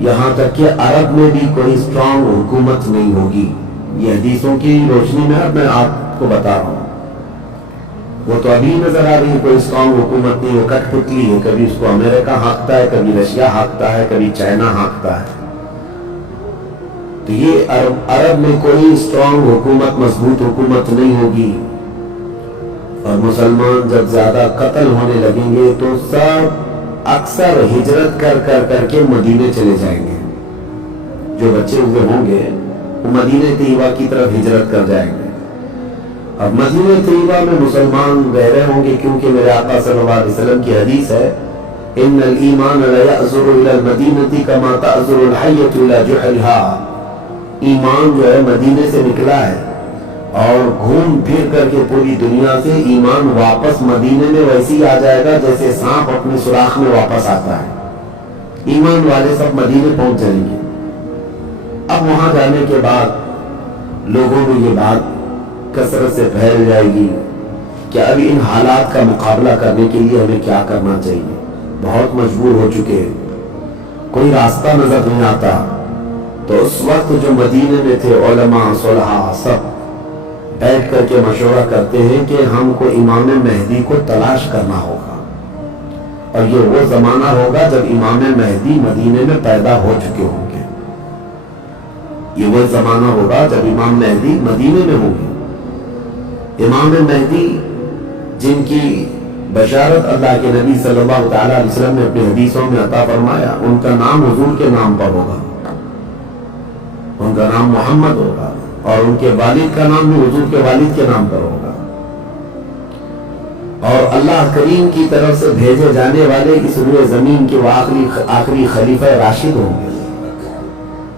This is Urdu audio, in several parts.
یہاں تک کہ عرب میں بھی کوئی اسٹرانگ حکومت نہیں ہوگی. یہ حدیثوں کی روشنی میں آپ کو بتا رہا ہوں. وہ تو ابھی نظر آ رہی ہے کوئی اسٹرانگ حکومت نہیں. وہ کٹ پتلی ہے، کبھی اس کو امریکہ ہانکتا ہے، کبھی رشیا ہانکتا ہے، کبھی چائنا ہانکتا ہے. تو یہ عرب میں کوئی اسٹرانگ حکومت، مضبوط حکومت نہیں ہوگی. اور مسلمان جب زیادہ قتل ہونے لگیں گے تو سب اکثر ہجرت کر کے مدینے چلے جائیں گے. جو بچے ہوئے ہوں گے وہ مدینہ طیبہ کی طرف ہجرت کر جائیں گے. اب مدینہ طیبہ میں مسلمان رہ رہے ہوں گے، کیونکہ میرے آقا صلی اللہ علیہ وسلم کی حدیث ہے ان الایمان لا یأزر الى المدینہ کما تأزر الحیۃ الى جحرها. ایمان جو ہے مدینے سے نکلا ہے اور گھوم پھر کر کے پوری دنیا سے ایمان واپس مدینے میں ویسے ہی آ جائے گا جیسے سانپ اپنے سوراخ میں واپس آتا ہے. ایمان والے سب مدینے پہنچ جائیں گے. اب وہاں جانے کے بعد لوگوں میں یہ بات کثرت سے پھیل جائے گی کہ اب ان حالات کا مقابلہ کرنے کے لیے ہمیں کیا کرنا چاہیے. بہت مجبور ہو چکے ہیں، کوئی راستہ نظر نہیں آتا. تو اس وقت جو مدینے میں تھے علماء صلحاء سب بیٹھ کر کے مشورہ کرتے ہیں کہ ہم کو امام مہدی کو تلاش کرنا ہوگا. اور یہ وہ زمانہ ہوگا جب امام مہدی مدینے میں پیدا ہو چکے ہوں گے. یہ وہ زمانہ ہوگا جب امام مہدی مدینے میں ہوں گے. امام مہدی جن کی بشارت اللہ کے نبی صلی اللہ تعالی علیہ وسلم نے اپنی حدیثوں میں عطا فرمایا، ان کا نام حضور کے نام پر ہوگا. ان کا نام محمد ہوگا اور ان کے والد کا نام بھی حضور کے والد کے نام پر ہوگا. اور اللہ کریم کی طرف سے بھیجے جانے والے اس روئے زمین کے وہ آخری خلیفہ راشد ہوں گے.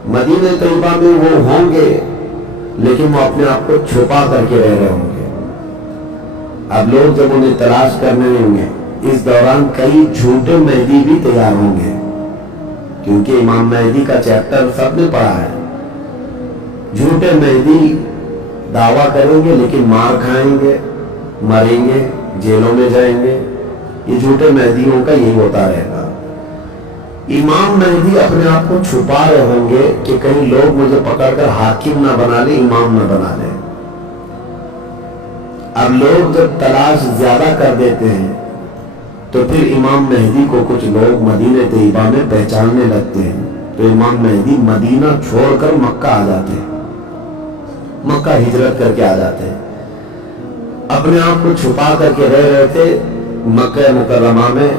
مدینہ طیبہ میں وہ ہوں گے لیکن وہ اپنے آپ کو چھپا کر کے رہ رہے ہوں گے. اب لوگ جب انہیں تلاش کرنے ہوں گے، اس دوران کئی جھوٹے مہدی بھی تیار ہوں گے، کیونکہ امام مہدی کا چیپٹر سب نے پڑھا ہے. جھوٹے مہدی دعویٰ کریں گے لیکن مار کھائیں گے، مریں گے، جیلوں میں جائیں گے. یہ جھوٹے مہدیوں کا یہی ہوتا رہے گا. امام مہدی اپنے آپ کو چھپا رہے ہوں گے کہ کہیں لوگ مجھے پکڑ کر حاکم نہ بنا لیں، امام نہ بنا لیں. اب لوگ جب تلاش زیادہ کر دیتے ہیں تو پھر امام مہدی کو کچھ لوگ مدینہ طیبہ میں پہچاننے لگتے ہیں. تو امام مہدی مدینہ چھوڑ کر مکہ آ جاتے ہیں، مکہ ہجرت کر کے آ جاتے ہیں. اپنے آپ کو چھپا کر کے رہ رہے تھے مکہ مکرمہ میں.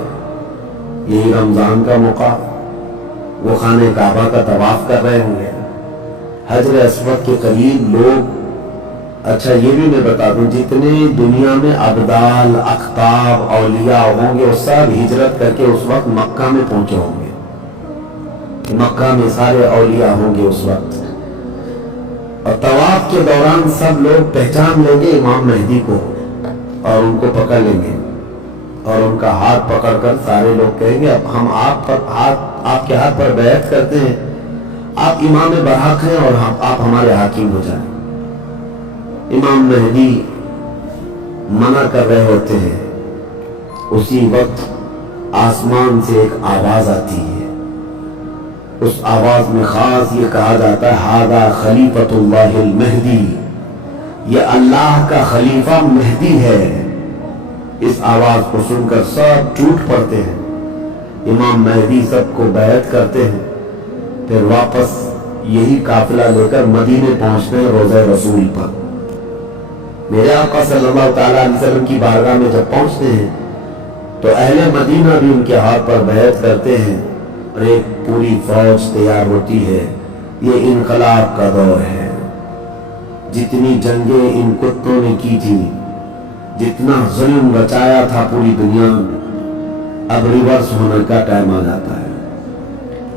یہی رمضان کا موقع، وہ خانہ کعبہ کا طواف کر رہے ہوں گے، حجر اسود کے قریب لوگ. اچھا یہ بھی میں بتا دوں، جتنے دنیا میں ابدال، اقطاب، اولیاء ہوں گے وہ سب ہجرت کر کے اس وقت مکہ میں پہنچے ہوں گے. مکہ میں سارے اولیاء ہوں گے اس وقت. اور طواف کے دوران سب لوگ پہچان لیں گے امام مہدی کو اور ان کو پکڑ لیں گے اور ان کا ہاتھ پکڑ کر سارے لوگ کہیں گے اب ہم آپ کے ہاتھ پر بیعت کرتے ہیں، آپ امام برحق ہیں اور آپ ہمارے حاکم ہو جائیں. امام مہدی منع کر رہے ہوتے ہیں. اسی وقت آسمان سے ایک آواز آتی ہے. اس آواز میں خاص یہ کہا جاتا ہے ھذا خلیفۃ اللہ المہدی، یہ اللہ کا خلیفہ مہدی ہے. اس آواز کو سن کر سب ٹوٹ پڑتے ہیں. امام مہدی سب کو بیعت کرتے ہیں. پھر واپس یہی قافلہ لے کر مدینے پہنچتے ہیں روضہ رسول پر. میرے آقا صلی اللہ تعالیٰ علیہ وسلم کی بارگاہ میں جب پہنچتے ہیں تو اہل مدینہ بھی ان کے ہاتھ پر بیعت کرتے ہیں اور ایک پوری فوج تیار ہوتی ہے. یہ انقلاب کا دور ہے. جتنی جنگیں ان کتوں نے کی تھی، جتنا ظلم بچایا تھا پوری دنیا میں، اب ریورس ہونے کا ٹائم آ جاتا ہے.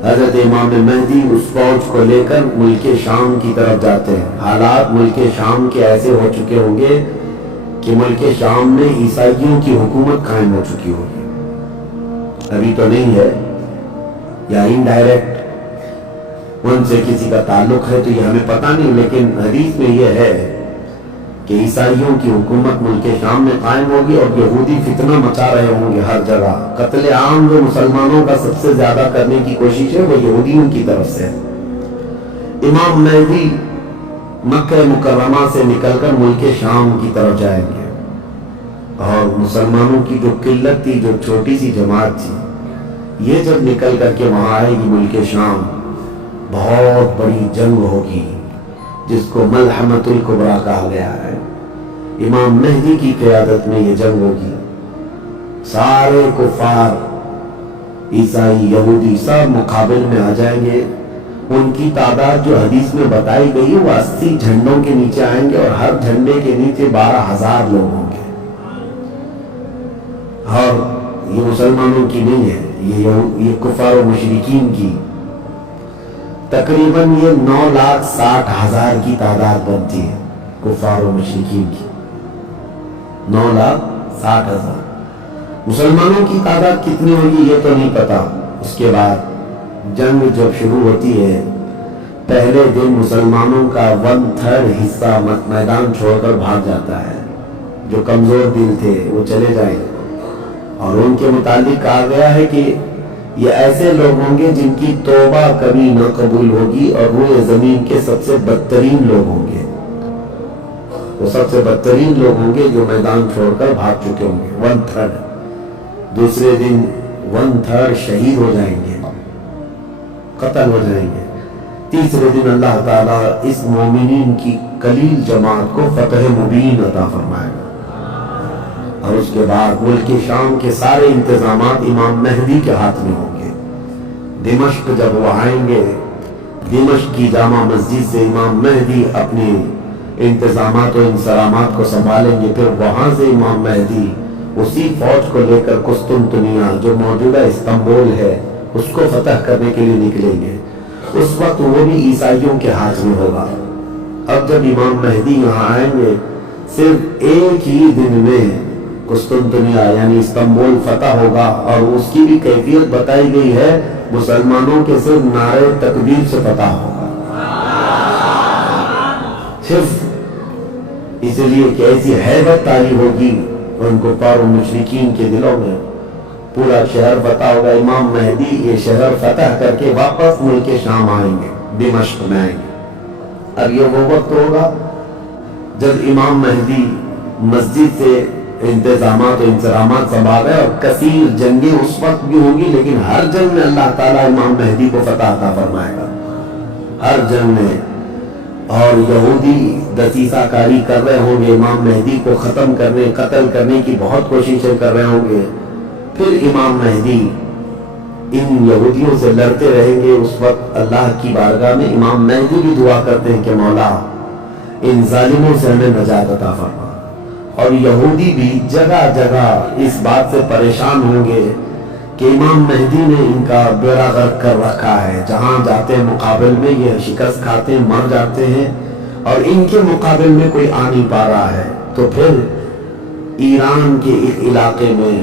حضرت امام مہدی اس فوج کو لے کر ملک شام کی طرف جاتے ہیں. حالات ملک شام کے ایسے ہو چکے ہوں گے کہ ملک شام میں عیسائیوں کی حکومت قائم ہو چکی ہوگی. ابھی تو نہیں ہے یا انڈائریکٹ ان سے کسی کا تعلق ہے تو یہ ہمیں پتہ نہیں، لیکن حدیث میں یہ ہے کہ عیسائیوں کی حکومت ملک شام میں قائم ہوگی اور یہودی فتنہ مچا رہے ہوں گے ہر جگہ. قتل عام جو مسلمانوں کا سب سے زیادہ کرنے کی کوشش ہے وہ یہودیوں کی طرف سے ہے. امام مہدی مکہ مکرمہ سے نکل کر ملک شام کی طرف جائیں گے اور مسلمانوں کی جو قلت تھی، جو چھوٹی سی جماعت تھی، یہ جب نکل کر کے وہاں آئے گی ملک شام، بہت بڑی جنگ ہوگی جس کو ملحمۃ الکبریٰ کہا گیا ہے. امام مہدی کی قیادت میں یہ جنگ ہوگی. سارے کفار، عیسائی، یہودی سب مقابل میں آ جائیں گے. ان کی تعداد جو حدیث میں بتائی گئی وہ 80 جھنڈوں کے نیچے آئیں گے اور ہر جھنڈے کے نیچے 12,000 لوگ ہوں گے. اور یہ مسلمانوں کی نہیں ہے، یہ کفار و مشرکین کی. تقریباً یہ 9,60,000 کی تعداد بنتی ہے کفار و مشرکین کی. 9,60,000. مسلمانوں کی تعداد کتنی ہوگی یہ تو نہیں پتا. اس کے بعد جنگ جب شروع ہوتی ہے، پہلے دن مسلمانوں کا 1/3 حصہ میدان چھوڑ کر بھاگ جاتا ہے. جو کمزور دل تھے وہ چلے جائیں گے اور ان کے متعلق کہا گیا ہے کہ یہ ایسے لوگ ہوں گے جن کی توبہ کبھی نہ قبول ہوگی اور وہ زمین کے سب سے بدترین لوگ ہوں گے. وہ سب سے بدترین لوگ ہوں گے جو میدان چھوڑ کر بھاگ چکے ہوں گے. 1/3. دوسرے دن 1/3 شہید ہو جائیں گے، قتل ہو جائیں گے. تیسرے دن اللہ تعالیٰ اس مومنین کی قلیل جماعت کو فتح مبین عطا فرمائے گا. اور اس کے بعد ملک شام کے سارے انتظامات امام مہدی کے ہاتھ میں ہوں گے. دمشق جب وہ آئیں گے، دمشق کی جامع مسجد سے امام مہدی اپنے انتظامات و انصرامات کو سنبھالیں گے. پھر وہاں سے امام مہدی اسی فوج کو لے کر قسطنطنیہ جو موجودہ استنبول ہے اس کو فتح کرنے کے لیے نکلیں گے. اس وقت وہ بھی عیسائیوں کے ہاتھ میں ہوگا. اب جب امام مہدی یہاں آئیں گے، صرف ایک ہی دن میں قسطنطنیہ یعنی استنبول فتح ہوگا. اور اس کی بھی کیفیت بتائی گئی ہے، مسلمانوں کے صرف نعرے تکبیر سے فتح ہوگا. صرف اس لیے کہ ایسی ہیبت طاری ہوگی ان کفار و مشرکین کے دلوں میں. پورا شہر فتح ہوگا. امام مہدی یہ شہر فتح کر کے واپس ملک شام آئیں گے، دمشق میں آئیں گے. اب یہ وہ وقت ہوگا جب امام مہدی مسجد سے انتظامات و انتظامات سنبھالے اور کثیر جنگیں اس وقت بھی ہوں گی، لیکن ہر جنگ میں اللہ تعالیٰ امام مہدی کو فتح عطا فرمائے گا. ہر جنگ میں. اور یہودی دسیسہ کاری کر رہے ہوں گے، امام مہدی کو ختم کرنے، قتل کرنے کی بہت کوششیں کر رہے ہوں گے. پھر امام مہدی ان یہودیوں سے لڑتے رہیں گے. اس وقت اللہ کی بارگاہ میں امام مہدی بھی دعا کرتے ہیں کہ مولا ان ظالموں سے ہمیں نجات عطا فرما. اور یہودی بھی جگہ جگہ اس بات سے پریشان ہوں گے کہ امام مہدی نے ان کا بیڑا غرق کر رکھا ہے. جہاں جاتے ہیں مقابل میں یہ شکست کھاتے ہیں، مر جاتے ہیں، اور ان کے مقابل میں کوئی آ نہیں پا رہا ہے. تو پھر ایران کے ایک علاقے میں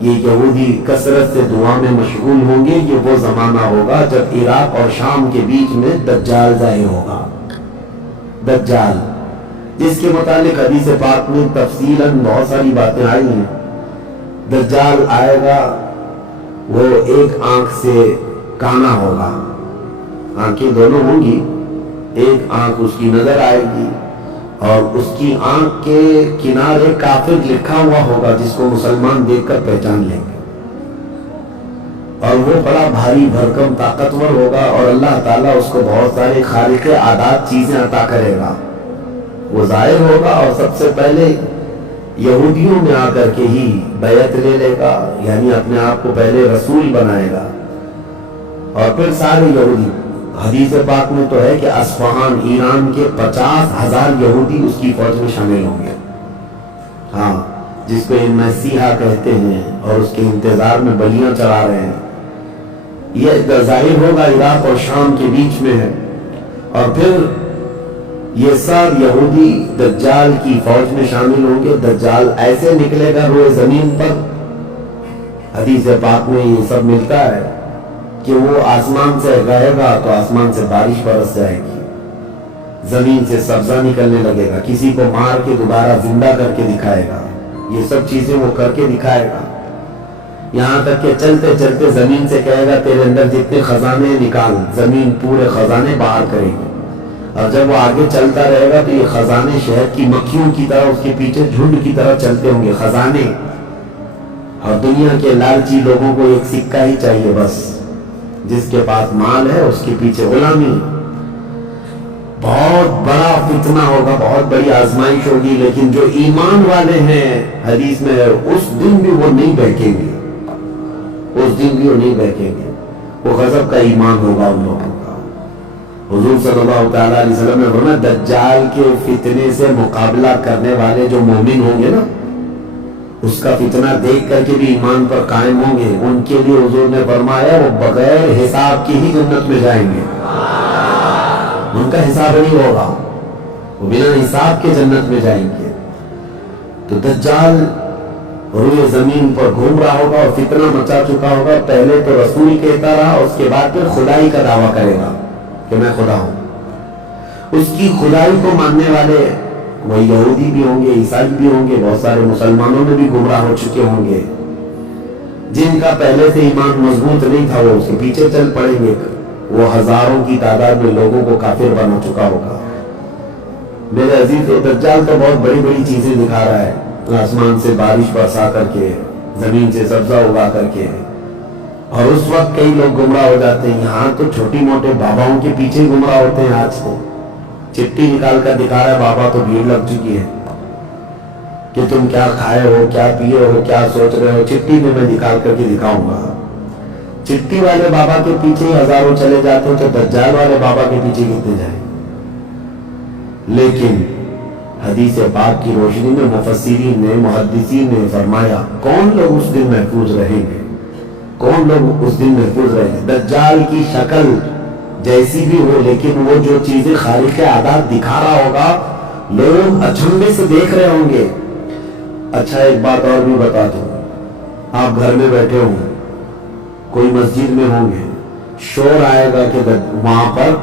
یہ یہودی کثرت سے دعا میں مشغول ہوں گے. یہ وہ زمانہ ہوگا جب عراق اور شام کے بیچ میں دجال ظاہر ہوگا. دجال جس کے متعلق حدیث پاک میں تفصیلاً بہت ساری باتیں آئی ہیں. دجال آئے گا، وہ ایک آنکھ سے کانا ہوگا، آنکھیں دونوں ہوں گی، ایک آنکھ اس کی نظر آئے گی اور اس کی آنکھ کے کنارے کافر لکھا ہوا ہوگا جس کو مسلمان دیکھ کر پہچان لیں گے. اور وہ بڑا بھاری بھرکم طاقتور ہوگا اور اللہ تعالیٰ اس کو بہت سارے خارق عادات چیزیں عطا کرے گا. وہ ظاہر ہوگا اور سب سے پہلے یہودیوں میں آ کر کے ہی بیعت لے لے گا، یعنی اپنے آپ کو پہلے رسول بنائے گا. اور پھر سارے یہودی، حدیث پاک میں تو ہے کہ اصفہان ایران کے 50,000 یہودی اس کی فوج میں شامل ہوں گے. ہاں، جس کو مسیحا کہتے ہیں اور اس کے انتظار میں بلیاں چڑھا رہے ہیں. یہ ظاہر ہوگا عراق اور شام کے بیچ میں ہے. اور پھر یہ سب یہودی دجال کی فوج میں شامل ہوں گے. دجال ایسے نکلے گا روئے زمین پر، حدیث پاک میں یہ سب ملتا ہے کہ وہ آسمان سے گائے گا تو آسمان سے بارش برس جائے گی. زمین سے سبزہ نکلنے لگے گا، کسی کو مار کے دوبارہ زندہ کر کے دکھائے گا، یہ سب چیزیں وہ کر کے دکھائے گا، یہاں تک کہ چلتے چلتے زمین سے کہے گا تیرے اندر جتنے خزانے نکال، زمین پورے خزانے باہر کرے گی، اور جب وہ آگے چلتا رہے گا تو یہ خزانے شہد کی مکھیوں کی طرح اس کے پیچھے جھنڈ کی طرح چلتے ہوں گے خزانے، اور دنیا کے لالچی لوگوں کو ایک سکہ ہی چاہیے بس، جس کے پاس مال ہے اس کے پیچھے غلامی۔ بہت بڑا فتنہ ہوگا، بہت بڑی آزمائش ہوگی، لیکن جو ایمان والے ہیں حدیث میں ہے اس دن بھی وہ نہیں بہکیں گے، اس دن بھی وہ نہیں بہکیں گے، وہ غضب کا ایمان ہوگا ان لوگوں کا۔ حضور صلی اللہ تعالیٰ علیہ وسلم نے فرمایا دجال کے فتنے سے مقابلہ کرنے والے جو مومن ہوں گے نا، اس کا فتنہ دیکھ کر کے بھی ایمان پر قائم ہوں گے، ان کے لیے حضور نے فرمایا وہ بغیر حساب کی ہی جنت میں جائیں گے، ان کا حساب نہیں ہوگا، وہ بنا حساب کے جنت میں جائیں گے۔ تو دجال روئے زمین پر گھوم رہا ہوگا اور فتنہ مچا چکا ہوگا، پہلے تو رسول کہتا رہا، اس کے بعد پھر خدائی کا دعویٰ کرے گا کہ میں خدا ہوں۔ اس کی خدائی کو ماننے والے وہ یہودی بھی ہوں گے، عیسائی بھی ہوں گے، بہت سارے مسلمانوں میں بھی گمراہ ہو چکے ہوں گے، جن کا پہلے سے ایمان مضبوط نہیں تھا وہ اس کے پیچھے چل پڑیں گے، وہ ہزاروں کی تعداد میں لوگوں کو کافر بنا چکا ہوگا۔ میرے عزیزو، دجال تو بہت بڑی بڑی چیزیں دکھا رہا ہے، آسمان سے بارش برسا کر کے، زمین سے سبزہ اگا کر کے، اور اس وقت کئی لوگ گمراہ ہو جاتے ہیں۔ یہاں تو چھوٹی موٹے باباؤں کے پیچھے گمراہ ہوتے ہیں، آج کو چٹھی نکال کر دکھا رہا ہے بابا، تو بھیڑ لگ چکی ہے کہ تم کیا کھائے ہو، کیا پیے ہو، کیا سوچ رہے ہو، چٹھی میں نکال کر کے دکھاؤں گا۔ چٹھی والے بابا کے پیچھے ہی ہزاروں چلے جاتے ہیں، تو دجال والے بابا کے پیچھے کتنے جائیں؟ لیکن حدیث پاک کی روشنی میں مفسرین نے، محدثین نے فرمایا کون لوگ اس دن محفوظ رہیں گے، کون لوگ اس دن محفوظ رہیں گے؟ دجال کی شکل جیسی بھی ہو، لیکن وہ جو چیزیں خارق عادات دکھا رہا ہوگا، لوگ اچنبے سے دیکھ رہے ہوں گے۔ اچھا ایک بات اور بھی بتا دوں، آپ گھر میں بیٹھے ہوں، کوئی مسجد میں ہوں گے، شور آئے گا کہ وہاں پر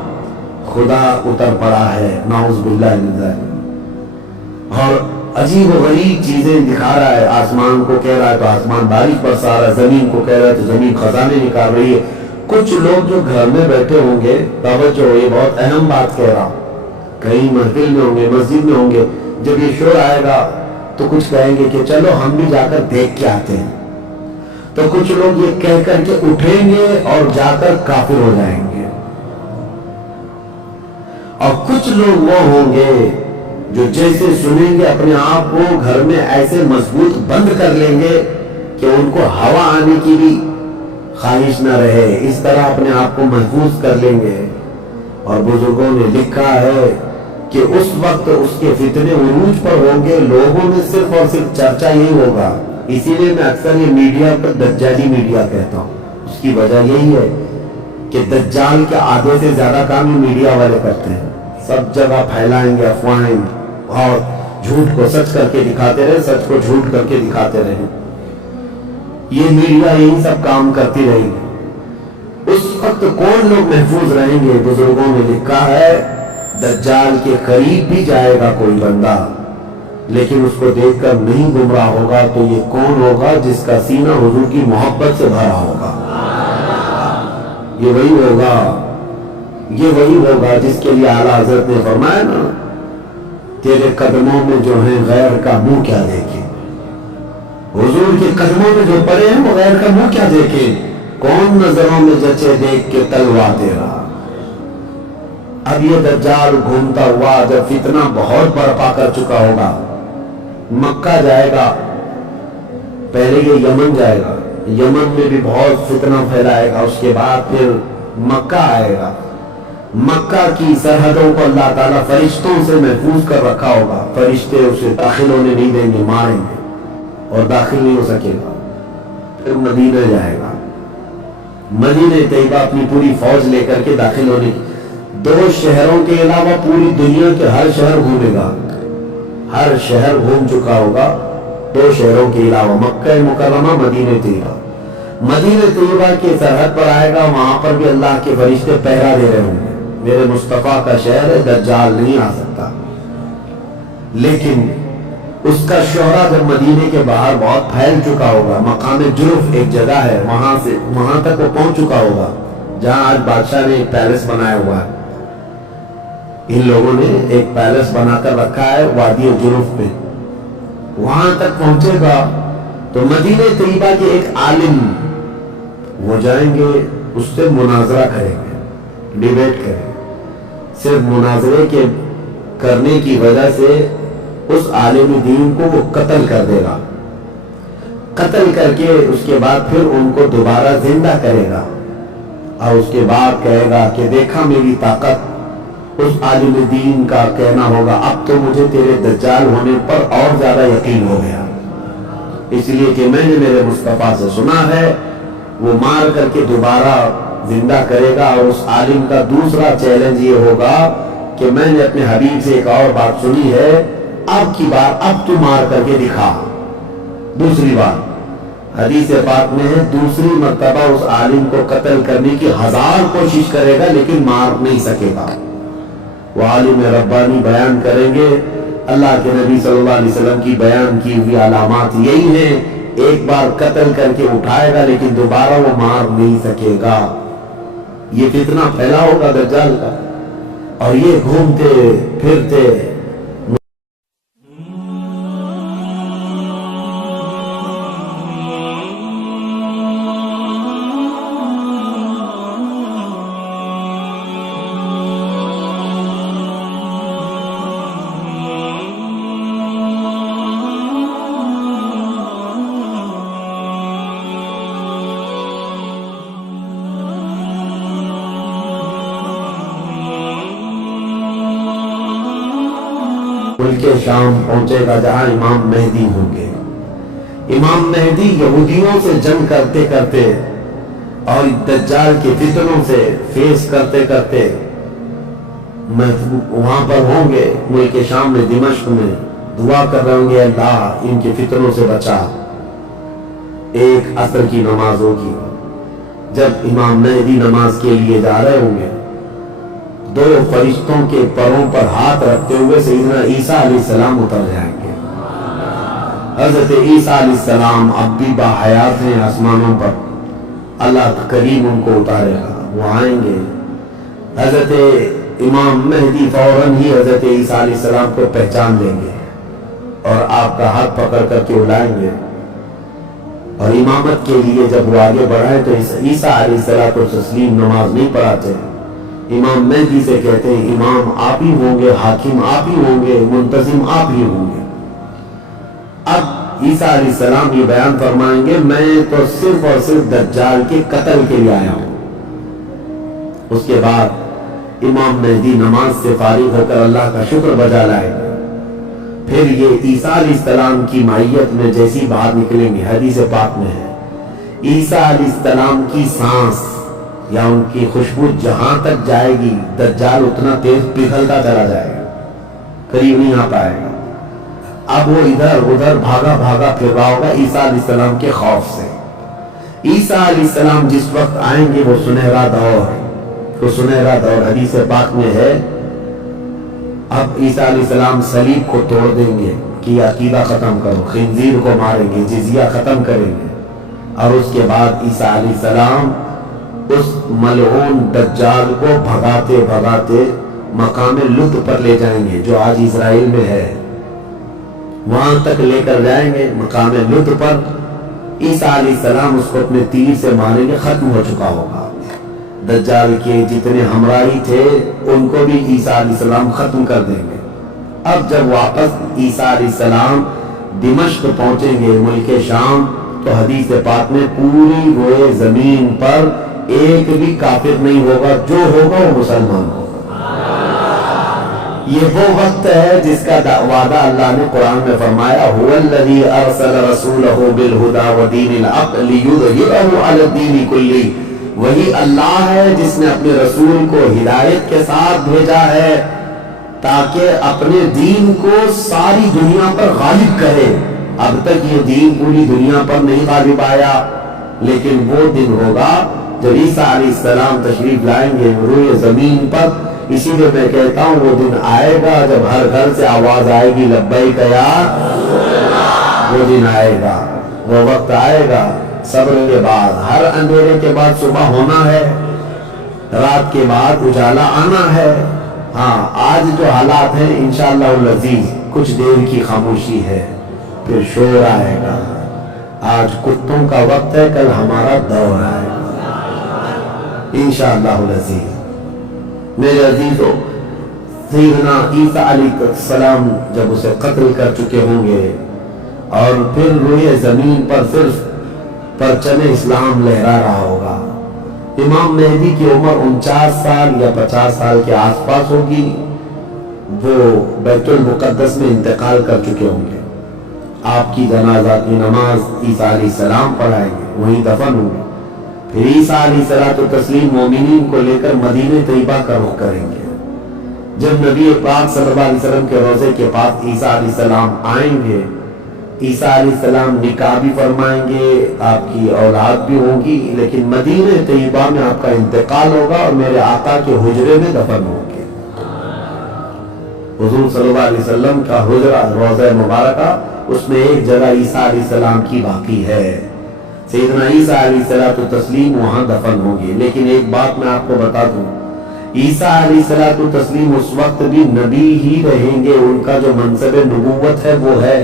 خدا اتر پڑا ہے، نعوذ باللہ من ذالک، اور عجیب و غریب چیزیں دکھا رہا ہے، آسمان کو کہہ رہا ہے تو آسمان بارش برسا رہا ہے، زمین کو کہہ رہا ہے تو زمین خزانے نکال رہی ہے۔ کچھ لوگ جو گھر میں بیٹھے ہوں گے، توجہ، یہ بہت اہم بات کہہ رہا ہوں، کہیں محفل میں ہوں گے، مسجد میں ہوں گے، جب یہ شور آئے گا تو کچھ کہیں گے کہ چلو ہم بھی جا کر دیکھ کے آتے ہیں، تو کچھ لوگ یہ کہہ کر کے اٹھیں گے اور جا کر کافر ہو جائیں گے، اور کچھ لوگ وہ ہوں گے جو جیسے سنیں گے اپنے آپ کو گھر میں ایسے مضبوط بند کر لیں گے کہ ان کو ہوا آنے کی بھی خواہش نہ رہے، اس طرح اپنے آپ کو محفوظ کر لیں گے۔ اور بزرگوں نے لکھا ہے کہ اس وقت اس کے فتنے عروج پر ہوں گے، لوگوں میں صرف اور صرف چرچا یہی ہوگا۔ اسی لیے میں اکثر یہ میڈیا پر دجالی میڈیا کہتا ہوں، اس کی وجہ یہی ہے کہ دجال کے آدھے سے زیادہ کام میڈیا والے کرتے ہیں، سب جگہ پھیلائیں گے افواہیں، اور جھوٹ کو سچ کر کے دکھاتے رہے، سچ کو جھوٹ کر کے دکھاتے رہے، یہ میڈیا یہی سب کام کرتی رہے گی۔ اس وقت کون لوگ محفوظ رہیں گے؟ بزرگوں نے لکھا ہے دجال کے قریب بھی جائے گا کوئی بندہ، لیکن اس کو دیکھ کر نہیں گمراہ ہوگا، تو یہ کون ہوگا؟ جس کا سینہ حضور کی محبت سے بھرا ہوگا، یہ وہی ہوگا، یہ وہی ہوگا جس کے لیے اعلیٰ حضرت نے فرمایا نا، تیرے قدموں میں جو ہیں غیر کا منہ کیا دیکھے، حضور کے قدموں میں جو پڑے ہیں وہ غیر کا منہ کیا دیکھے، کون نظروں میں جچے دیکھ کے تلوا تیرا۔ اب یہ دجال گھومتا ہوا جب فتنہ بہت برپا کر چکا ہوگا، مکہ جائے گا، پہلے یہ یمن جائے گا، یمن میں بھی بہت فتنہ پھیلائے گا، اس کے بعد پھر مکہ آئے گا۔ مکہ کی سرحدوں کو اللہ تعالیٰ فرشتوں سے محفوظ کر رکھا ہوگا، فرشتے اسے داخل ہونے نہیں دیں گے، ماریں گے اور داخل نہیں ہو سکے گا۔ پھر مدینہ جائے گا، مدینہ طیبہ اپنی پوری فوج لے کر کے داخل ہونے کی، 2 شہروں کے علاوہ پوری دنیا کے ہر شہر گھومے گا، ہر شہر گھوم چکا ہوگا، 2 شہروں کے علاوہ مکہ مکرمہ، مدینہ طیبہ۔ مدینہ طیبہ کی سرحد پر آئے گا، وہاں پر بھی اللہ کے فرشتے پہرا دے رہے ہوں گے، میرے مصطفیٰ کا شہر ہے، دجال نہیں آ سکتا. لیکن اس کا شہرہ جب مدینے کے باہر بہت پھیل چکا ہوگا، مقام جرف ایک جگہ ہے، وہاں تک وہ پہنچ چکا ہوگا جہاں آج بادشاہ نے ایک پیلس بنایا ہوا ہے. ان لوگوں نے ایک پیلس بنا کر رکھا ہے وادی جرف پہ. وہاں تک پہنچے گا تو مدینہ طیبہ کے ایک عالم وہ جائیں گے، اس سے مناظرہ کریں گے، ڈیبیٹ کریں گے. صرف مناظرے کے کرنے کی وجہ سے اس عالم دین کو وہ قتل کر دے گا. قتل کر کے اس کے بعد پھر ان کو دوبارہ زندہ کرے گا اور اس کے بعد کہے گا کہ دیکھا میری طاقت. اس عالم دین کا کہنا ہوگا اب تو مجھے تیرے دجال ہونے پر اور زیادہ یقین ہو گیا، اس لیے کہ میں نے میرے مصطفیٰ سے سنا ہے. وہ مار کر کے دوبارہ زندہ کرے گا. اور اس عالم کا دوسرا چیلنج یہ ہوگا کہ میں نے اپنے حبیب سے ایک اور بات سنی ہے، اب کی بار اب تو مار کر کے دکھا. دوسری بار حدیث پاک میں ہے دوسری مرتبہ اس عالم کو قتل کرنے کی 1000 کوشش کرے گا لیکن مار نہیں سکے گا. وہ عالم ربانی بیان کریں گے اللہ کے نبی صلی اللہ علیہ وسلم کی بیان کی ہوئی علامات یہی ہیں. ایک بار قتل کر کے اٹھائے گا لیکن دوبارہ وہ مار نہیں سکے گا. یہ فتنہ پھیلا ہوگا دجال کا، اور یہ گھومتے پھرتے ملک شام پہنچے گا جہاں امام مہدی ہوں گے. امام مہدی یہودیوں سے جنگ کرتے کرتے اور دجال کے فتنوں سے فیس کرتے کرتے وہاں پر ہوں گے ملک شام میں، دمشق میں دعا کر رہے ہوں گے اللہ ان کے فتنوں سے بچا. ایک عصر کی نماز ہوگی، جب امام مہدی نماز کے لیے جا رہے ہوں گے، 2 فرشتوں کے پروں پر ہاتھ رکھتے ہوئے سیدنا عیسیٰ علیہ السلام اتر جائیں گے. حضرت عیسیٰ علیہ السلام اب بھی باحیات ہیں آسمانوں پر، اللہ کریم ان کو اتارے گا، وہ آئیں گے. حضرت امام مہدی فوراً ہی حضرت عیسیٰ علیہ السلام کو پہچان لیں گے اور آپ کا ہاتھ پکڑ کر کے اٹھائیں گے. اور امامت کے لیے جب وہ آگے بڑھائیں تو عیسیٰ علیہ السلام نماز نہیں پڑھاتے، امام مہدی سے کہتے ہیں امام آپ ہی ہوں گے، حاکم آپ ہی ہوں گے، منتظم آپ ہی ہوں گے. اب عیسیٰ علیہ السلام یہ بیان فرمائیں گے میں تو صرف اور صرف دجال کے قتل کے لیے آیا ہوں. اس کے بعد امام مہدی نماز سے فارغ ہو کر اللہ کا شکر بجا لائیں گے. پھر یہ عیسیٰ علیہ السلام کی معیت میں جیسی باہر نکلیں گے، حدیث پاک میں ہے عیسیٰ علیہ السلام کی سانس یا ان کی خوشبو جہاں تک جائے گی دجال اتنا تیز پگھلتا چلا جائے گا، قریب نہیں آ پائے گا. اب وہ ادھر ادھر بھاگا بھاگا پھر رہا ہوگا عیسیٰ علیہ السلام کے خوف سے. عیسیٰ علیہ السلام جس وقت آئیں گے وہ سنہرا دور حدیث پاک میں ہے. اب عیسیٰ علیہ السلام صلیب کو توڑ دیں گے کہ یہ عقیدہ ختم کرو، خنزیر کو ماریں گے، جزیہ ختم کریں گے. اور اس کے بعد عیسیٰ علیہ السلام اس ملعون دجال کو بھگاتے بھگاتے مقام لط پر لے جائیں گے جو آج اسرائیل میں ہے، وہاں تک لے کر جائیں گے. مقام لط پر عیسیٰ علیہ السلام اس کو اپنے تیر سے ماریں گے، ختم ہو چکا ہوگا. دجال کے جتنے ہمراہی تھے ان کو بھی عیسیٰ علیہ السلام ختم کر دیں گے. اب جب واپس عیسیٰ علیہ السلام دمشق پہنچیں گے ملک شام تو حدیث پاک میں پوری روئے زمین پر ایک بھی کافر نہیں ہوگا، جو ہوگا وہ مسلمان ہوگا. یہ وہ وقت ہے جس کا وعدہ اللہ نے قرآن میں فرمایا هو الذی ارسل رسولہ بالہدی ودین الحق لیظہرہ علی الدین کلہ. وہی اللہ ہے جس نے اپنے رسول کو ہدایت کے ساتھ بھیجا ہے تاکہ اپنے دین کو ساری دنیا پر غالب کرے. اب تک یہ دین پوری دنیا پر نہیں غالب آیا، لیکن وہ دن ہوگا جب عیسیٰ علیہ السلام تشریف لائیں گے روئے زمین پر اسی لیے میں کہتا ہوں وہ دن آئے گا جب ہر گھر سے آواز آئے گی لبیک یا، وہ دن آئے گا، وہ وقت آئے گا صبر کے بعد، ہر اندھیرے کے بعد صبح ہونا ہے، رات کے بعد اجالا آنا ہے۔ ہاں آج جو حالات ہیں انشاءاللہ العزیز کچھ دیر کی خاموشی ہے، پھر شور آئے گا۔ آج کتوں کا وقت ہے، کل ہمارا دور آئے گا انشاءاللہ العزیز۔ میرے عزیزوں، سیدنا عیسیٰ علیہ السلام جب اسے قتل کر چکے ہوں گے اور پھر روئے زمین پر صرف پرچم اسلام لہرا رہا ہوگا، امام مہدی کی عمر 49 سال یا 50 سال کے آس پاس ہوگی، وہ بیت المقدس میں انتقال کر چکے ہوں گے۔ آپ کی جنازہ کی نماز عیسیٰ علیہ السلام پڑھائیں گے، وہیں دفن ہوں گے، پھر عیسیٰ علیہ السلام مومنین کو لے کر مدینہ طیبہ کا رخ کریں گے۔ جب نبی پاک صلی اللہ علیہ وسلم کے روضے کے پاس عیسیٰ علیہ السلام آئیں گے، عیسیٰ علیہ السلام نکاح بھی فرمائیں گے، آپ کی اولاد بھی ہوگی، لیکن مدینہ طیبہ میں آپ کا انتقال ہوگا اور میرے آقا کے حجرے میں دفن ہوں گے۔ حضور صلی اللہ علیہ وسلم کا حجرہ روضہ مبارکہ، اس میں ایک جگہ عیسیٰ علیہ السلام کی باقی ہے، سیدنا عیسیٰ علیہ السلام وہاں دفن ہوں گے۔ لیکن ایک بات میں آپ کو بتا دوں، عیسیٰ علیہ السلام اس وقت بھی نبی ہی رہیں گے، ان کا جو منصب نبوت ہے وہ ہے،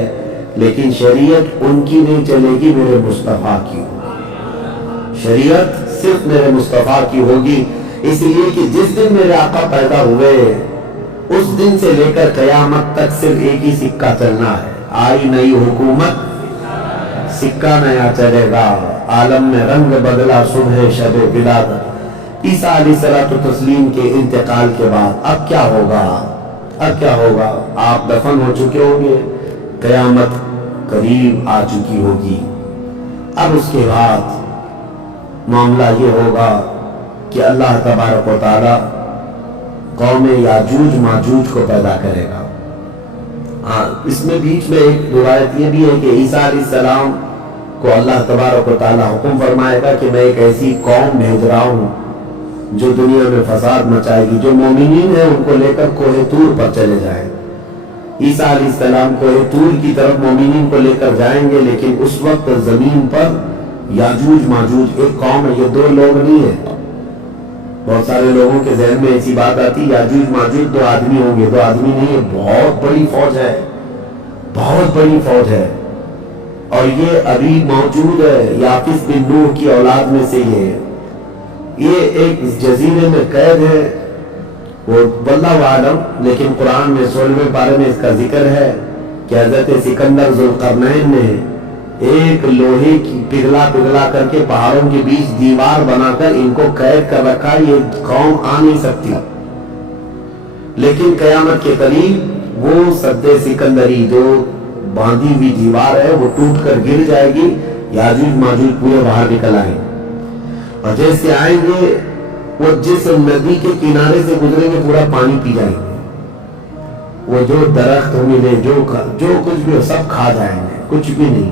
لیکن شریعت ان کی نہیں چلے گی، میرے مصطفیٰ کی ہوگی۔ شریعت صرف میرے مصطفیٰ کی ہوگی، اس لیے کہ جس دن میرے آقا پیدا ہوئے اس دن سے لے کر قیامت تک صرف ایک ہی سکہ چلنا ہے، آئی نئی حکومت سکہ نیا چلے گا، عالم میں رنگ بدلا صبح شب ولادت۔ عیسیٰ علیہ السلام کے انتقال کے بعد اب کیا ہوگا؟ اب کیا ہوگا؟ آپ دفن ہو چکے ہوں گے، قیامت قریب آ چکی ہوگی۔ اب اس کے بعد معاملہ یہ ہوگا کہ اللہ تبارک و تعالی قوم یاجوج ماجوج کو پیدا کرے گا۔ اس میں بیچ میں ایک روایت یہ بھی ہے کہ عیسیٰ علیہ السلام کو اللہ تبارک و تعالی حکم فرمائے گا کہ میں ایک ایسی قوم بھیج رہا ہوں جو دنیا میں فساد مچائے گی، جو مومنین ہیں ان کو لے کر کوہ طور پر چلے جائیں۔ عیسیٰ علیہ السلام کوہ طور کی طرف مومنین کو لے کر جائیں گے، لیکن اس وقت زمین پر یاجوج ماجوج ایک قوم ہے، یہ دو لوگ نہیں ہیں۔ بہت سارے لوگوں کے ذہن میں ایسی بات آتی یاجوج ماجوج دو آدمی ہوں گے، دو آدمی نہیں ہے، بہت بڑی فوج ہے، بہت بڑی فوج ہے، اور یہ ابھی موجود ہے، یافس بن نوح کی اولاد میں سے یہ ایک جزیرے میں قید ہے، وہ واللہ عالم، لیکن قرآن میں 16ویں پارے میں اس کا ذکر ہے کہ حضرت سکندر ذوالقرنین نے ایک لوہے کی پگھلا کر کے پہاڑوں کے بیچ دیوار بنا کر ان کو قید کر رکھا، یہ قوم آ نہیں سکتی، لیکن قیامت کے قریب وہ سد سکندری جو باندھی ہوئی دیوار ہے وہ ٹوٹ کر گر جائے گی، یاجوج ماجوج پورے باہر نکل آئیں گے، اور جیسے آئیں گے وہ جس ندی کے کنارے سے گزریں گے پورا پانی پی جائیں گے، وہ جو درخت ملے جو کچھ بھی سب کھا جائیں گے، کچھ بھی نہیں،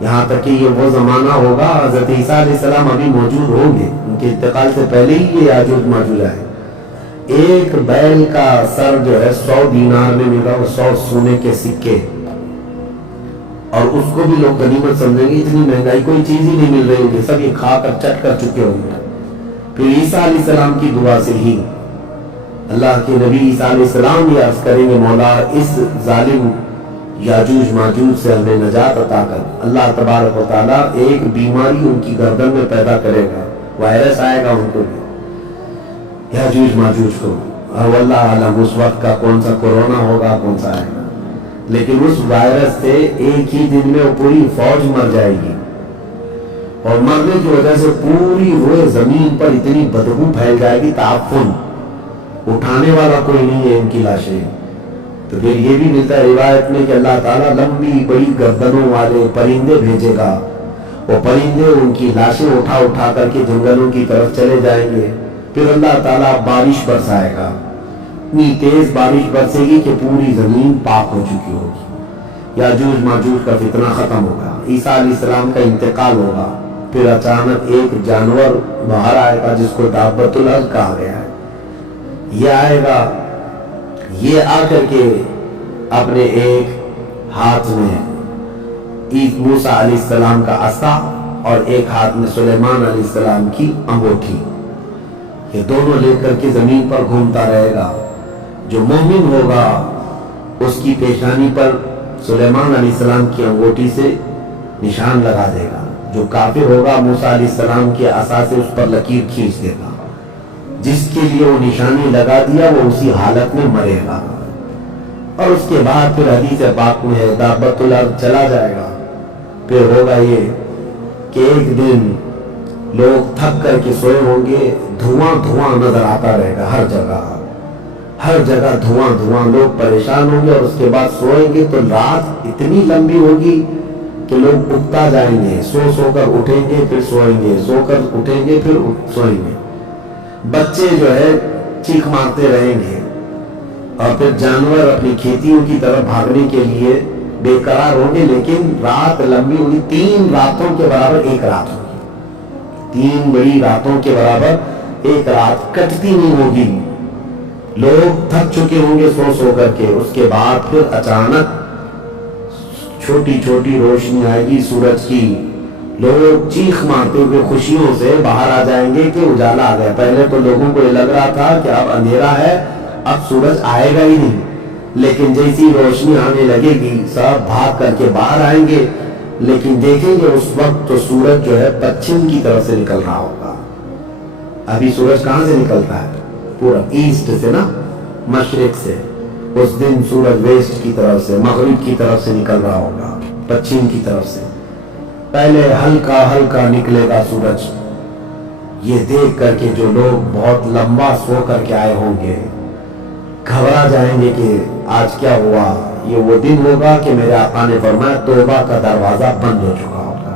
یہاں تک کہ یہ وہ زمانہ ہوگا حضرت عیسیٰ علیہ السلام ابھی موجود ہوں گے، ان کے انتقال سے پہلے ہی یہ یاجوج ماجوج آئے۔ ایک بیل کا سر جو ہے 100 دینار میں ملا، وہ 100 سونے کے سکے، اور اس کو بھی لوگ غنیمت سمجھیں گے، اتنی مہنگائی کوئی چیز ہی نہیں مل رہی ہوگی، سب یہ کھا کر چٹ کر چکے ہوں گے۔ پھر عیسیٰ علیہ السلام کی دعا سے ہی اللہ کے نبی عیسیٰ علیہ السلام یہ عرض کریں گے مولا اس ظالم یاجوج ماجوج سے ہمیں نجات عطا کر۔ اللہ تبارک و تعالیٰ ایک بیماری ان کی گردن میں پیدا کرے گا، وائرس آئے گا ان کو بھی، یاجوج ماجوج کو، اور اللہ عالم اس وقت کا کون سا کورونا ہوگا، کون سا آئے گا، لیکن اس وائرس سے ایک ہی دن میں وہ پوری فوج مر جائے گی، اور مرنے کی وجہ سے پوری روئے زمین پر اتنی بدبو پھیل جائے گی، تعفن، اٹھانے والا کوئی نہیں ہے ان کی لاشیں۔ تو پھر یہ بھی ملتا ہے روایت میں کہ اللہ تعالیٰ لمبی بڑی گردنوں والے پرندے بھیجے گا، وہ پرندے ان کی لاشیں اٹھا اٹھا کر کے جنگلوں کی طرف چلے جائیں گے، پھر اللہ تعالیٰ بارش برسائے گا، اتنی تیز بارش برسے گی کہ پوری زمین پاک ہو چکی ہوگی، یاجوج ماجوج کا فتنہ ختم ہوگا، عیسیٰ علیہ السلام کا انتقال ہوگا، پھر اچانک ایک جانور باہر آئے گا جس کو دابۃ الارض کہا گیا ہے، یہ آئے گا، یہ آ کر کے اپنے ایک ہاتھ میں موسیٰ علیہ السلام کا عصا اور ایک ہاتھ میں سلیمان علیہ السلام کی انگوٹھی، یہ دونوں لے کر کے زمین پر گھومتا رہے گا۔ جو مومن ہوگا اس کی پیشانی پر سلیمان علیہ السلام کی انگوٹھی سے نشان لگا دے گا، جو کافر ہوگا موسیٰ علیہ السلام کے عصا سے اس پر لکیر کھینچ دے گا۔ جس کے لیے وہ نشانی لگا دیا وہ اسی حالت میں مرے گا۔ اور اس کے بعد پھر حدیث پاک میں ہے دابۃ الارض چلا جائے گا۔ پھر ہوگا یہ کہ ایک دن لوگ تھک کر کے سوئے ہوں گے، دھواں دھواں نظر آتا رہے گا ہر جگہ دھواں دھواں، لوگ پریشان ہوں گے۔ اور اس کے بعد سوئیں گے تو رات اتنی لمبی ہوگی کہ لوگ اٹھتا جائیں گے، سو کر اٹھیں گے پھر سوئیں گے، سو کر اٹھیں گے پھر سوئیں گے۔ بچے جو ہے چیخ مارتے رہیں گے، اور پھر جانور اپنی کھیتیوں کی طرف بھاگنے کے لیے بے قرار ہوں گے۔ لیکن رات لمبی ہوگی، 3 راتوں کے برابر ایک رات ہوگی، 3 بڑی راتوں کے برابر ایک رات کٹتی نہیں ہوگی۔ لوگ تھک چکے ہوں گے سو کر کے۔ اس کے بعد پھر اچانک چھوٹی چھوٹی روشنی آئے گی سورج کی، لوگ چیخ مارتے ہوئے خوشیوں سے باہر آ جائیں گے کہ اجالا آ گیا۔ پہلے تو لوگوں کو یہ لگ رہا تھا کہ اب اندھیرا ہے، اب سورج آئے گا ہی نہیں، لیکن جیسی روشنی آنے لگے گی سب بھاگ کر کے باہر آئیں گے۔ لیکن دیکھیں گے اس وقت تو سورج جو ہے پچھم کی طرف سے نکل رہا ہوگا۔ ابھی سورج کہاں سے نکلتا ہے؟ پورا ایسٹ سے نا، مشرق سے۔ اس دن سورج ویسٹ کی طرف سے، مغرب کی طرف سے نکل رہا ہوگا، پچھم کی طرف سے۔ پہلے ہلکا ہلکا نکلے گا سورج۔ یہ دیکھ کر کے جو لوگ بہت لمبا سو کر کے آئے ہوں گے گھبرا جائیں گے کہ آج کیا ہوا۔ یہ وہ دن ہوگا کہ میرے آقا نے فرمایا توبہ کا دروازہ بند ہو چکا ہوگا۔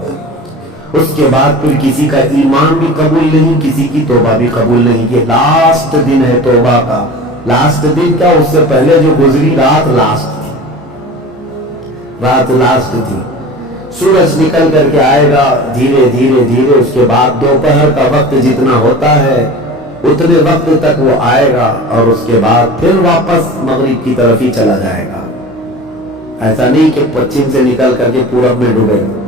اس کے بعد پھر کسی کا ایمان بھی قبول نہیں، کسی کی توبہ بھی قبول نہیں۔ یہ لاسٹ دن ہے توبہ کا۔ لاسٹ دن کیا، اس سے پہلے جو گزری رات لاسٹ تھی، رات لاسٹ تھی۔ سورج نکل کر کے آئے گا دھیرے دھیرے دھیرے۔ اس کے بعد دوپہر کا وقت جتنا ہوتا ہے اتنے وقت تک وہ آئے گا، اور اس کے بعد پھر واپس مغرب کی طرف ہی چلا جائے گا۔ ایسا نہیں کہ پچھم سے نکل کر کے پورب میں ڈوبے گا،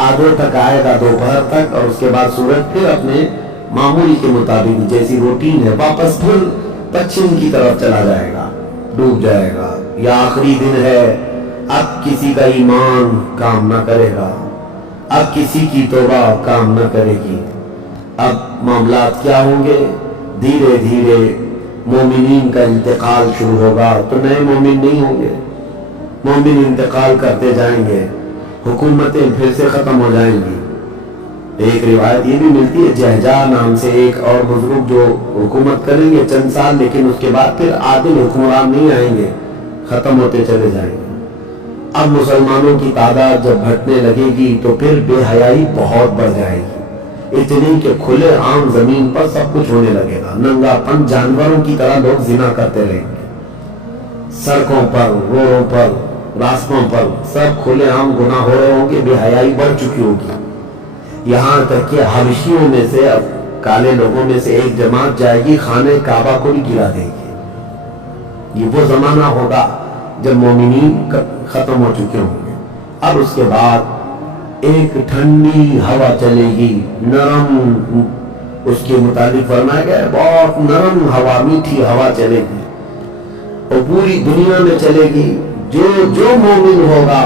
آدھے تک آئے گا دوپہر تک، اور اس کے بعد سورج پھر اپنے معمولی کے مطابق جیسی روٹین ہے واپس پھر پچھم کی طرف چلا جائے گا، ڈوب جائے گا۔ یہ آخری دن ہے، اب کسی کا ایمان کام نہ کرے گا، اب کسی کی توبہ کام نہ کرے گی۔ اب معاملات کیا ہوں گے؟ دھیرے دھیرے مومنین کا انتقال شروع ہوگا، تو نئے مومن نہیں ہوں گے، مومن انتقال کرتے جائیں گے، حکومتیں پھر سے ختم ہو جائیں گی۔ ایک روایت یہ بھی ملتی ہے جہجا نام سے ایک اور بزرگ جو حکومت کریں گے چند سال، لیکن اس کے بعد پھر عادل حکمران نہیں آئیں گے، ختم ہوتے چلے جائیں گے۔ اب مسلمانوں کی تعداد جب گھٹنے لگے گی تو پھر بے حیائی بہت بڑھ جائے گی، اتنی کہ کھلے عام زمین پر سب کچھ ہونے لگے گا، ننگا پن جانوروں کی طرح لوگ زنا کرتے رہیں گے، سڑکوں پر، روڈوں پر، راستوں پر سب کھلے عام گناہ ہو رہے ہوں گے، بے حیائی بڑھ چکی ہوگی۔ یہاں تک کہ حبشیوں میں سے، اب کالے لوگوں میں سے ایک جماعت جائے گی خانہ کعبہ کو بھی گرا دے گی۔ یہ وہ زمانہ ہوگا جب مومنین ختم ہو چکے ہوں گے۔ اب اس کے بعد ایک ٹھنڈی ہوا چلے گی، نرم، اس کے متعلق فرمایا گیا ہے بہت نرم ہوا، میٹھی ہوا چلے گی، اور پوری دنیا میں چلے گی۔ جو مومن ہوگا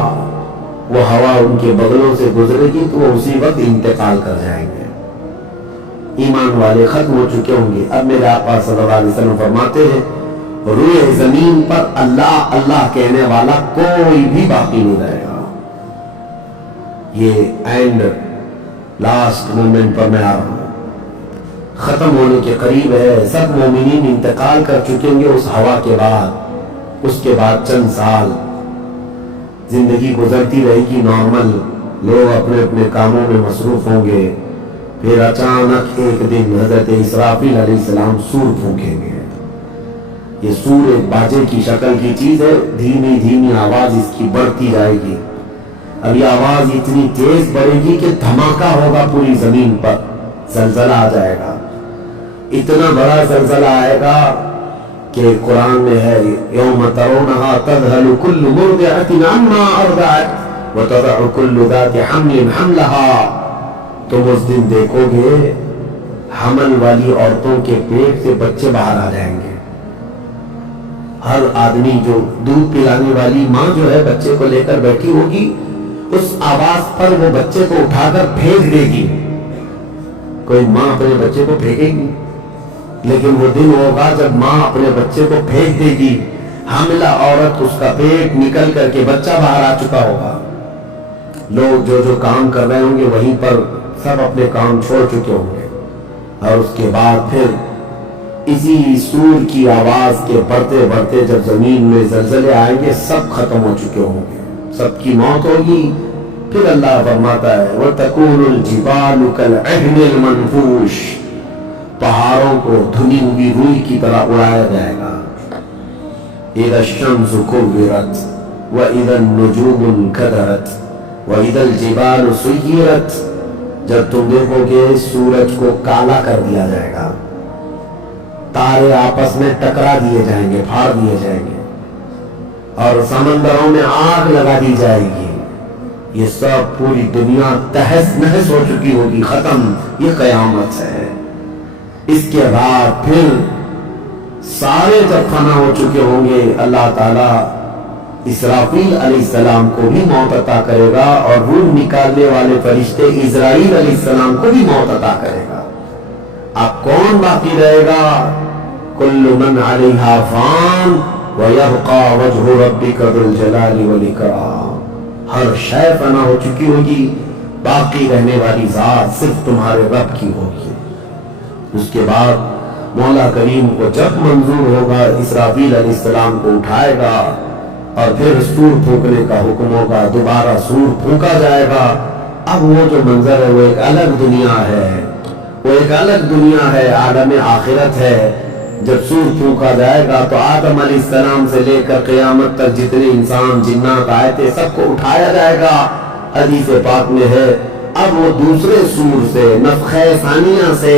وہ ہوا ان کے بغلوں سے گزرے گی تو وہ اسی وقت انتقال کر جائیں گے۔ ایمان والے ختم ہو چکے ہوں گے۔ اب میرے آقا صلی اللہ علیہ وسلم فرماتے ہیں روئے زمین پر اللہ اللہ کہنے والا کوئی بھی باقی نہیں رہے گا۔ یہ اینڈ لاسٹ مومنٹ پر میں آ رہا ہوں، ختم ہونے کے قریب ہے۔ سب مومنین انتقال کر چکے ہوں گے اس ہوا کے بعد۔ اس کے بعد چند سال زندگی گزرتی رہے گی نارمل، لوگ اپنے اپنے کاموں میں مصروف ہوں گے۔ پھر اچانک ایک دن حضرت اسرافیل علیہ السلام سور پھونکیں گے۔ یہ سور ایک باجے کی شکل کی چیز ہے، دھیمی دھیمی آواز اس کی بڑھتی جائے گی۔ اب یہ آواز اتنی تیز بڑھے گی کہ دھماکہ ہوگا پوری زمین پر، زلزلہ آ جائے گا، اتنا بڑا زلزلہ آئے گا کہ قرآن میں ہے یوم ترونہا تذہل کل مرضعۃ عما ارضعت وتضع کل ذات حمل حملہا، تم اس دن دیکھو گے حمل والی عورتوں کے پیٹ سے بچے باہر آ جائیں گے. ہر آدمی جو دودھ پلانے والی ماں جو ہے بچے کو لے کر بیٹھی ہوگی، اس آواز پر وہ بچے کو اٹھا کر پھینک دے گی. کوئی ماں اپنے بچے کو پھینکے گی؟ لیکن وہ دن ہوگا جب ماں اپنے بچے کو پھینک دے گی. حاملہ عورت، اس کا پیٹ نکل کر کے بچہ باہر آ چکا ہوگا. لوگ جو کام کر رہے ہوں گے وہیں پر سب اپنے کام چھوڑ چکے ہوں گے، اور اس کے بعد پھر اسی سور کی آواز کے بڑھتے بڑھتے جب زمین میں زلزلے آئیں گے سب ختم ہو چکے ہوں گے، سب کی موت ہوگی. پھر اللہ فرماتا ہے وَتَكُونُ الْجِبَالُ كَالْعِهْنِ الْمَنْفُوشِ، پہاڑوں کو دھلی ہوئی روئی کی طرح اڑایا جائے گا. اِذَا الشَّمْسُ كُوِّرَتْ وَإِذَا النُّجُومُ انْكَدَرَتْ وَإِذَا الْجِبَالُ سُيِّرَتْ، جب تم دیکھو گے سورج کو کالا کر دیا جائے گا، تارے آپس میں ٹکرا دیے جائیں گے، پھاڑ دیے جائیں گے، اور سمندروں میں آگ لگا دی جائے گی. یہ سب پوری دنیا تہس نہس ہو چکی ہوگی، ختم. یہ قیامت ہے. اس کے بعد پھر سارے جب فنا ہو چکے ہوں گے، اللہ تعالیٰ اسرافیل علیہ السلام کو بھی موت عطا کرے گا، اور روح نکالنے والے فرشتے اسرائیل علیہ السلام کو بھی موت عطا کرے گا. اب کون باقی رہے گا؟ کل من علیہا فان ویبقى وجہ ربک ذو الجلال والاکرام. ہر شے فنا ہو چکی ہوگی، باقی رہنے والی ذات صرف تمہارے رب کی ہوگی. اس کے بعد مولا کریم کو جب منظور ہوگا اسرافیل علیہ السلام کو اٹھائے گا، اور پھر سور پھونکنے کا حکم ہوگا، دوبارہ سور پھونکا جائے گا. اب وہ جو منظر ہے وہ ایک الگ دنیا ہے، وہ ایک الگ دنیا ہے، عالم آخرت ہے. جب سور پھونکا جائے گا تو آدم علیہ السلام سے لے کر قیامت تک جتنے انسان جنات آئے تھے سب کو اٹھایا جائے گا. حدیث پاک میں ہے اب وہ دوسرے سور سے، نفخہ ثانیہ سے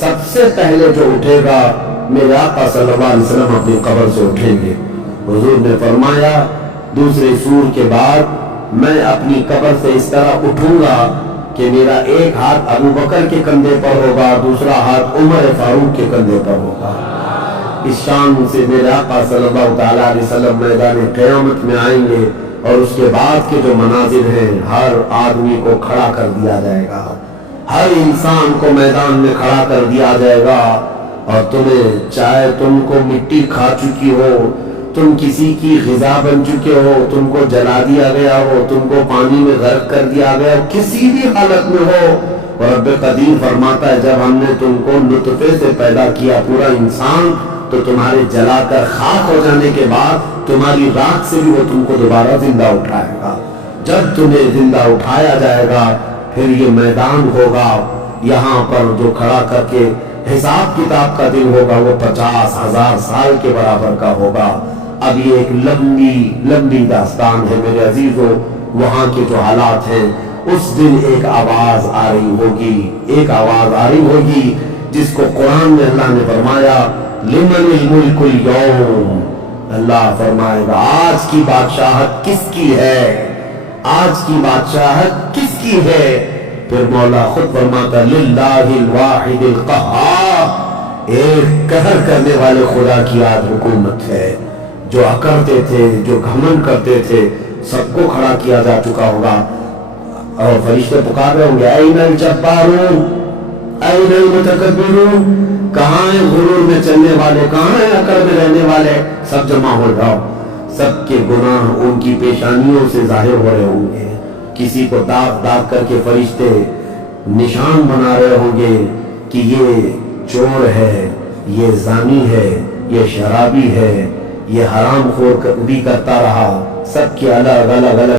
سب سے پہلے جو اٹھے گا میرے آقا صلی اللہ علیہ وسلم اپنی قبر سے اٹھیں گے. حضور نے فرمایا دوسرے سور کے بعد میں اپنی قبر سے اس طرح اٹھوں گا کہ میرا ایک ہاتھ ابو بکر کے کندھے پر ہوگا، دوسرا ہاتھ عمر فاروق کے کندھے پر ہوگا. اس شان سے میرے آقا صلی اللہ تعالیٰ علیہ وسلم میدان قیامت میں آئیں گے، اور اس کے بعد کے جو مناظر ہیں ہر آدمی کو کھڑا کر دیا جائے گا، ہر انسان کو میدان میں کھڑا کر دیا جائے گا. اور تمہیں چاہے تم کو مٹی کھا چکی ہو، تم کسی کی غذا بن چکے ہو، تم کو جلا دیا گیا ہو، تم کو پانی میں غرق کر دیا گیا ہو، کسی بھی حالت میں ہو، رب قدیر فرماتا ہے جب ہم نے تم کو نطفے سے پیدا کیا پورا انسان، تو تمہارے جلا کر خاک ہو جانے کے بعد تمہاری راکھ سے بھی وہ تم کو دوبارہ زندہ اٹھائے گا. جب تمہیں زندہ اٹھایا جائے گا پھر یہ میدان ہوگا، یہاں پر جو کھڑا کر کے حساب کتاب کا دن ہوگا وہ 50,000 سال کے برابر کا ہوگا. اب یہ ایک لمبی داستان ہے میرے عزیزو. وہاں کے جو حالات ہیں اس دن ایک آواز آ رہی ہوگی جس کو قرآن میں اللہ نے فرمایا لمن الملک اليوم. اللہ فرمائے گا آج کی بادشاہت کس کی ہے، آج کی بادشاہت کس کی ہے. پھر مولا خود فرماتا للہ الواحد القہار، ایک قہر کرنے والے خدا کی آج حکومت ہے. جو اکڑتے تھے، جو گھمنڈ کرتے تھے، سب کو کھڑا کیا جا چکا ہوگا، اور فرشتے پکار رہے ہوں گے این الجبارون این المتکبرون، کہاں ہیں غرور میں چلنے والے، کہاں ہیں اکڑ میں رہنے والے، سب جمع ہو جاؤ. سب کے گناہ ان کی پیشانیوں سے ظاہر ہو رہے ہوں گے. کسی کو داغ داغ کر کے فرشتے نشان بنا رہے ہوں گے کہ یہ چور ہے، یہ زانی ہے، یہ شرابی ہے، یہ حرام خور بھی کرتا رہا. سب کے الگ الگ